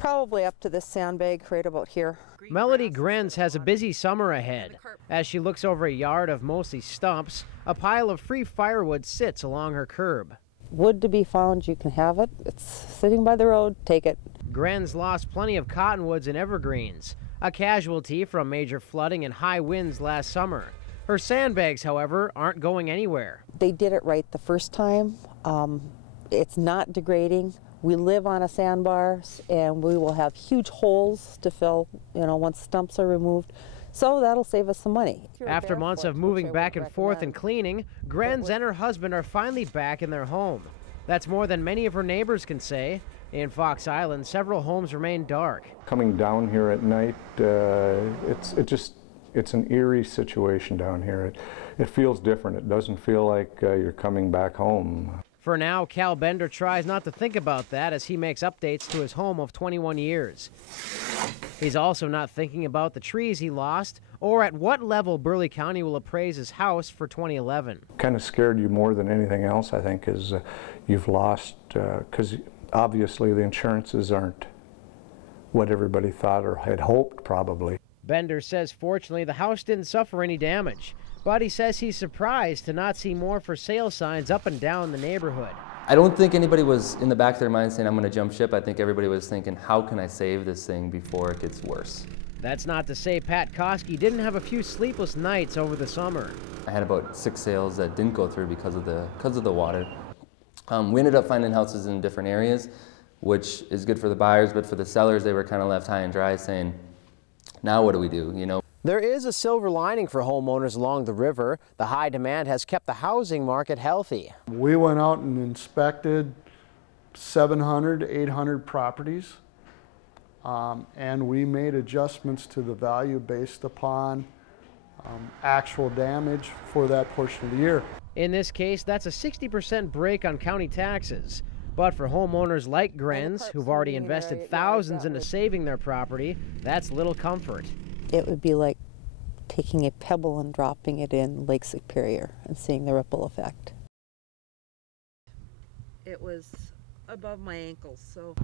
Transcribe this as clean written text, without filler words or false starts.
Probably up to this sandbag right about here. Melody Grenz has a busy summer ahead. As she looks over a yard of mostly stumps, a pile of free firewood sits along her curb. Wood to be found, you can have it. It's sitting by the road, take it. Grenz lost plenty of cottonwoods and evergreens, a casualty from major flooding and high winds last summer. Her sandbags, however, aren't going anywhere. They did it right the first time. It's not degrading. We live on a sandbar, and we will have huge holes to fill, once stumps are removed. So that'll save us some money. After months of moving back and forth and cleaning, Grenz and her husband are finally back in their home. That's more than many of her neighbors can say. In Fox Island, several homes remain dark. Coming down here at night, it's an eerie situation down here. It feels different. It doesn't feel like you're coming back home. For now, Cal Bender tries not to think about that as he makes updates to his home of 21 years. He's also not thinking about the trees he lost or at what level Burleigh County will appraise his house for 2011. Kind of scared you more than anything else, I think, is you've lost, because obviously the insurances aren't what everybody thought or had hoped, probably. Bender says fortunately the house didn't suffer any damage, but he says he's surprised to not see more for sale signs up and down the neighborhood. I don't think anybody was in the back of their mind saying I'm going to jump ship. I think everybody was thinking, how can I save this thing before it gets worse? That's not to say Pat Koski didn't have a few sleepless nights over the summer. I had about 6 sales that didn't go through because of the water. We ended up finding houses in different areas, which is good for the buyers, but for the sellers, they were kind of left high and dry saying, now what do we do, There is a silver lining for homeowners along the river. The high demand has kept the housing market healthy. We went out and inspected 700, 800 properties, and we made adjustments to the value based upon actual damage for that portion of the year. In this case, that's a 60% break on county taxes. But for homeowners like Grenz, who've already invested thousands into saving their property, that's little comfort. It would be like taking a pebble and dropping it in Lake Superior and seeing the ripple effect. It was above my ankles, so